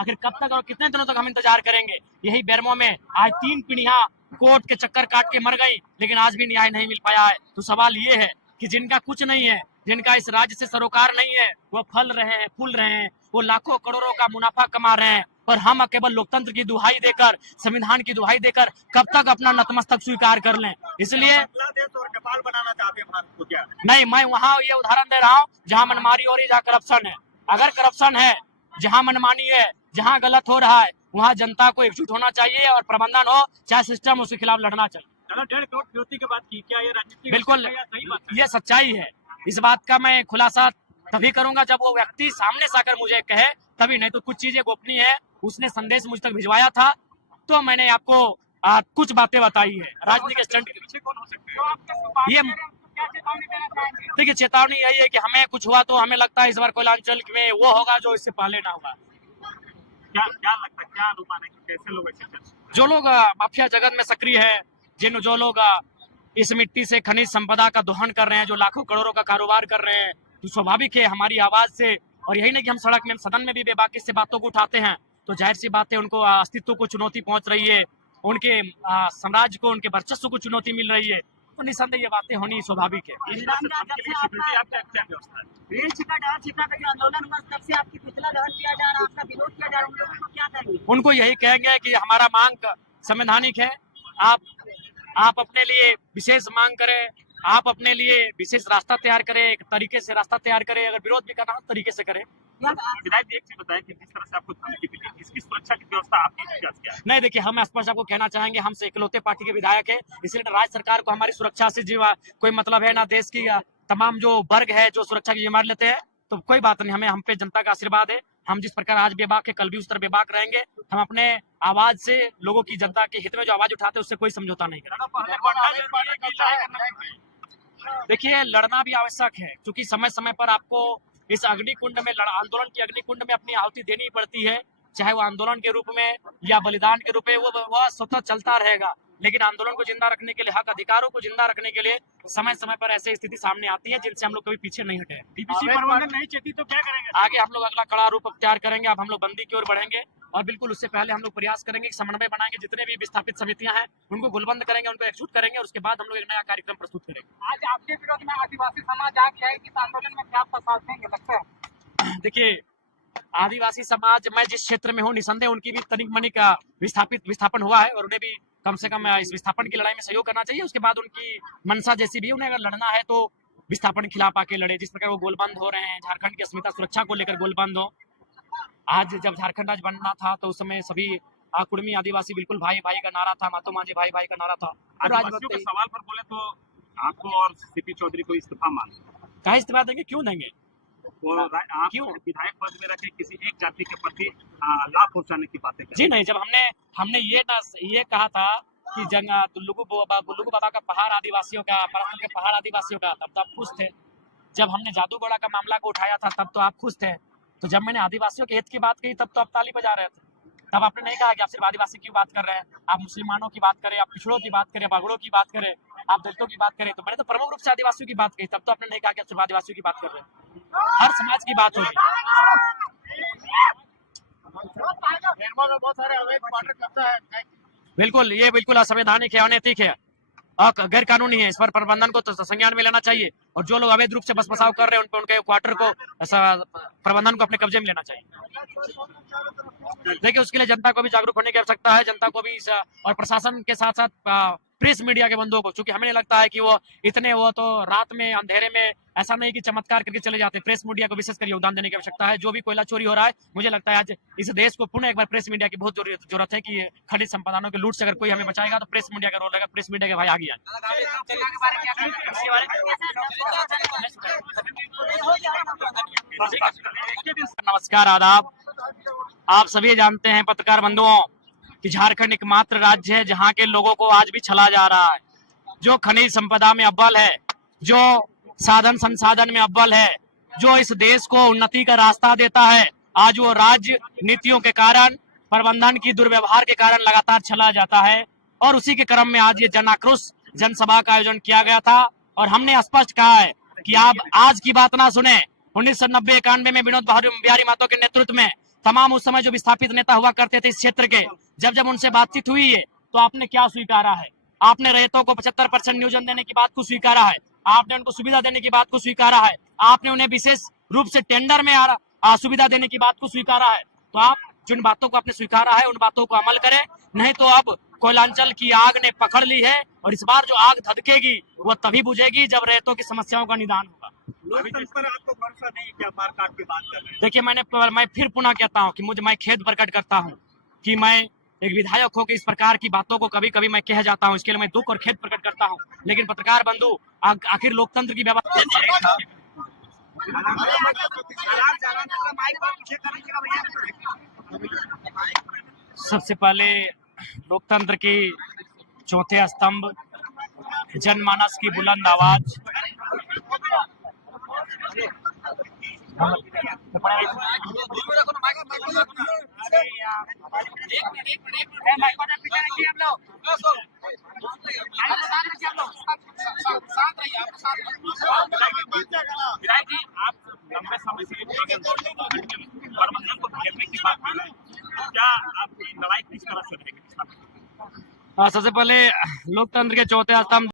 आखिर कब तक और कितने दिनों तक हम इंतजार करेंगे? यही बेरमो में आज 3 पीढ़ियां कोर्ट के चक्कर काट के मर गई, लेकिन आज भी न्याय नहीं मिल पाया है। तो सवाल ये है कि जिनका कुछ नहीं है, जिनका इस राज्य से सरोकार नहीं है, वो फल रहे हैं, फूल रहे हैं, वो लाखों करोड़ों का मुनाफा कमा रहे हैं, और हम केवल लोकतंत्र की दुहाई देकर, संविधान की दुहाई देकर कब तक अपना नतमस्तक स्वीकार कर लें? इसलिए बांग्लादेश और नेपाल बनाना चाहते हैं भारत को क्या? नहीं, मैं वहाँ ये उदाहरण दे रहा हूँ जहाँ मनमानी हो रही है, जहाँ करप्शन है। अगर करप्शन है, जहाँ मनमानी है, जहाँ गलत हो रहा है, वहाँ जनता को एकजुट होना चाहिए और प्रबंधन हो चाहे सिस्टम, उसके खिलाफ लड़ना चाहिए। 1.5 करोड़ फिरौती की बात की, क्या ये राजनीतिक बिल्कुल, सही बात है? ये सच्चाई है। इस बात का मैं खुलासा तभी करूंगा जब वो व्यक्ति सामने से आकर मुझे कहे, तभी। नहीं तो कुछ चीजें गोपनीय है। उसने संदेश मुझ तक भिजवाया था, तो मैंने आपको कुछ बातें बताई है। राजनीतिक स्टंट के पीछे कौन हो सकते हैं? ये देखिए, चेतावनी यही है कि हमें कुछ हुआ तो हमें लगता है इस बार कोयलांचल में वो होगा जो इससे पहले ना हुआ। क्या लगता है, क्या अनुमान है कि कैसे लोग ऐसे कर? जो लोग माफिया जगत में सक्रिय है, जो लोग इस मिट्टी से खनिज संपदा का दोहन कर रहे हैं, जो लाखों करोड़ों का कारोबार कर रहे हैं, तो स्वाभाविक है हमारी आवाज से, और यही नहीं कि हम सड़क में, सदन में भी बेबाकी से बातों को उठाते हैं, तो जाहिर सी बात है उनको अस्तित्व को चुनौती पहुंच रही है, उनके साम्राज्य को, उनके वर्चस्व को चुनौती मिल रही है, तो निसंदेह ये बातें होनी स्वाभाविक है। उनको यही कहेंगे कि हमारा मांग संवैधानिक है। आप अपने लिए विशेष मांग करें, आप अपने लिए विशेष रास्ता तैयार करें, एक तरीके से रास्ता तैयार करें। अगर विरोध भी करना हो तरीके से करें। विधायक जी, एक चीज बताएं कि जिस तरह से आपको धमकी मिली, इसकी सुरक्षा की व्यवस्था आपकी क्या है? नहीं, देखिए, हम स्पष्ट आपको कहना चाहेंगे, हम से इकलौते पार्टी के विधायक है, इसलिए राज्य सरकार को हमारी सुरक्षा से जीवा कोई मतलब है ना। देश की तमाम जो वर्ग है जो सुरक्षा की जिम्मेदारी लेते हैं, तो कोई बात नहीं। हम पे जनता का आशीर्वाद है। हम जिस प्रकार आज बेबाक है, कल भी उस तरह बेबाक रहेंगे। हम अपने आवाज से लोगों की, जनता के हित में जो आवाज उठाते हैं, उससे कोई समझौता नहीं करेंगे। देखिए, लड़ना भी आवश्यक है, क्योंकि समय समय पर आपको इस अग्निकुंड में, आंदोलन की अग्निकुंड में अपनी आहुति देनी पड़ती है, चाहे वो आंदोलन के रूप में या बलिदान के रूप में, वो स्वतः चलता रहेगा। लेकिन आंदोलन को जिंदा रखने के लिए, हक अधिकारों को जिंदा रखने के लिए समय समय पर ऐसी स्थिति सामने आती है जिनसे हम लोग कभी पीछे नहीं हटे। डीपीसी प्रबंधन नहीं चाहती तो क्या करेंगे? आगे हम लोग अगला कड़ा रूप अख्तियार करेंगे। अब हम लोग बंदी की ओर बढ़ेंगे, और बिल्कुल उससे पहले हम लोग प्रयास करेंगे कि समन्वय बनाएंगे, जितने भी विस्थापित समितियां हैं उनको गुलबंद करेंगे, उनको एकजुट करेंगे, और उसके बाद हम लोग एक नया कार्यक्रम प्रस्तुत करेंगे। आज आपके विरोध में आदिवासी समाज आ गया है, इस आंदोलन में क्या साथ देंगे लगता है? देखिए, आदिवासी समाज, मैं जिस क्षेत्र में हूँ, निसंदेह उनकी भी तनिक मनिक विस्थापन हुआ है, और उन्हें भी कम से कम इस विस्थापन की लड़ाई में सहयोग करना चाहिए। उसके बाद उनकी मनसा जैसी भी, उन्हें अगर लड़ना है तो विस्थापन के खिलाफ आके लड़े। जिस प्रकार वो गोलबंद हो रहे हैं, झारखंड की अस्मिता सुरक्षा को लेकर गोलबंद हो। आज जब झारखंड आज बनना था, तो उस समय सभी कुर्मी आदिवासी बिल्कुल भाई भाई का नारा था, मातो मांझी भाई भाई का नारा था। और आज आदिवासियों के सवाल पर बोले तो आपको और सीपी चौधरी को इस्तीफा मांगे, कहा इस्तीफा देंगे? क्यों देंगे? आप क्यों? विधायक पद में रखे किसी एक जाति के प्रति लाभ पहुंचाने की बातें करें। जी नहीं, जब हमने ये कहा था कि गुल्लुगु बाबा का पहाड़ आदिवासियों का, पराक्रम के पहाड़ आदिवासियों का, तब तो आप खुश थे। जब हमने जादू बड़ा का मामला को उठाया था, तब तो आप खुश थे। तो जब मैंने आदिवासियों के हित की बात कही, तब तो आप ताली बजा रहे थे। तब आपने नहीं कहा कि आप सिर्फ आदिवासी की बात कर रहे हैं, आप मुसलमानों की बात करें, आप पिछड़ों की बात करें, बागड़ों की बात करें, आप दलितों की बात करें। तो मैंने तो प्रमुख रूप से आदिवासियों की बात कही, तब तो आपने नहीं कहा कि आप सिर्फ आदिवासियों की बात कर रहे हैं। हर समाज की बात होगी। बहुत सारे अवैध पार्टी करता है। बिल्कुल, ये बिल्कुल असंवैधानिक है, अनैतिक है और गैर कानूनी है। इस पर प्रबंधन को तो संज्ञान में लेना चाहिए, और जो लोग अवैध रूप से बस बसाव कर रहे हैं, उनके क्वार्टर को, प्रबंधन को अपने कब्जे में लेना चाहिए। देखिए, उसके लिए जनता को भी जागरूक होने की आवश्यकता है। जनता को भी और प्रशासन के साथ साथ प्रेस मीडिया के बंधुओं को, क्योंकि हमें नहीं लगता है कि वो तो रात में अंधेरे में ऐसा नहीं कि चमत्कार करके चले जाते। प्रेस मीडिया को विशेषकर योगदान देने की आवश्यकता है। जो भी कोयला चोरी हो रहा है, मुझे लगता है आज इस देश को पुनः एक बार प्रेस मीडिया की बहुत जरूरत है कि खनिज संपदाओं के लूट से अगर कोई हमें बचाएगा, तो प्रेस मीडिया का रोल रहेगा। प्रेस मीडिया के भाई आगे आए। नमस्कार, आदाब। आप सभी जानते हैं पत्रकार बंधुओं कि झारखंड एकमात्र राज्य है जहां के लोगों को आज भी छला जा रहा है, जो खनिज संपदा में अव्वल है, जो साधन संसाधन में अव्वल है, जो इस देश को उन्नति का रास्ता देता है। आज वो राज्य नीतियों के कारण, प्रबंधन की दुर्व्यवहार के कारण लगातार छला जाता है, और उसी के क्रम में आज ये जन आक्रोश जनसभा का आयोजन किया गया था। और हमने स्पष्ट कहा है कि आप आज की बात ना सुने। 1990-91 में विनोद बिहारी महतो के नेतृत्व में तमाम उस समय जो विस्थापित नेता हुआ करते थे इस क्षेत्र के, जब जब उनसे बातचीत हुई है तो आपने क्या स्वीकारा है? आपने रैयतों को 75% नियोजन देने की बात को स्वीकारा है, आपने उनको सुविधा देने की बात को स्वीकारा है, आपने उन्हें विशेष रूप से टेंडर में सुविधा देने की बात को स्वीकारा है। तो आप जिन बातों को आपने स्वीकारा है उन बातों को अमल करें, नहीं तो अब कोयलांचल की आग ने पकड़ ली है और इस बार जो आग धधकेगी वो तभी बुझेगी जब रैयतों की समस्याओं का निदान होगा। लोकतंत्र पर आपको भरोसा नहीं, क्या मारकाट की बात कर रहे हैं? देखिए, मैं फिर पुनः कहता हूं कि मैं खेद प्रकट करता हूं कि मैं एक विधायक हो के इस प्रकार की बातों को कभी कभी मैं कह जाता हूं, इसके लिए मैं दुख और खेद प्रकट करता हूं। लेकिन पत्रकार बंधु, आखिर लोकतंत्र की व्यवस्था सबसे पहले लोकतंत्र की चौथे स्तंभ जनमानस की बुलंद आवाज, विधायक जी, आप लंबे समय से प्रबंधन को घेरने की बात कर रहे हैं, क्या आपकी लड़ाई किस तरह से रहेगी? सबसे पहले लोकतंत्र के चौथे स्तंभ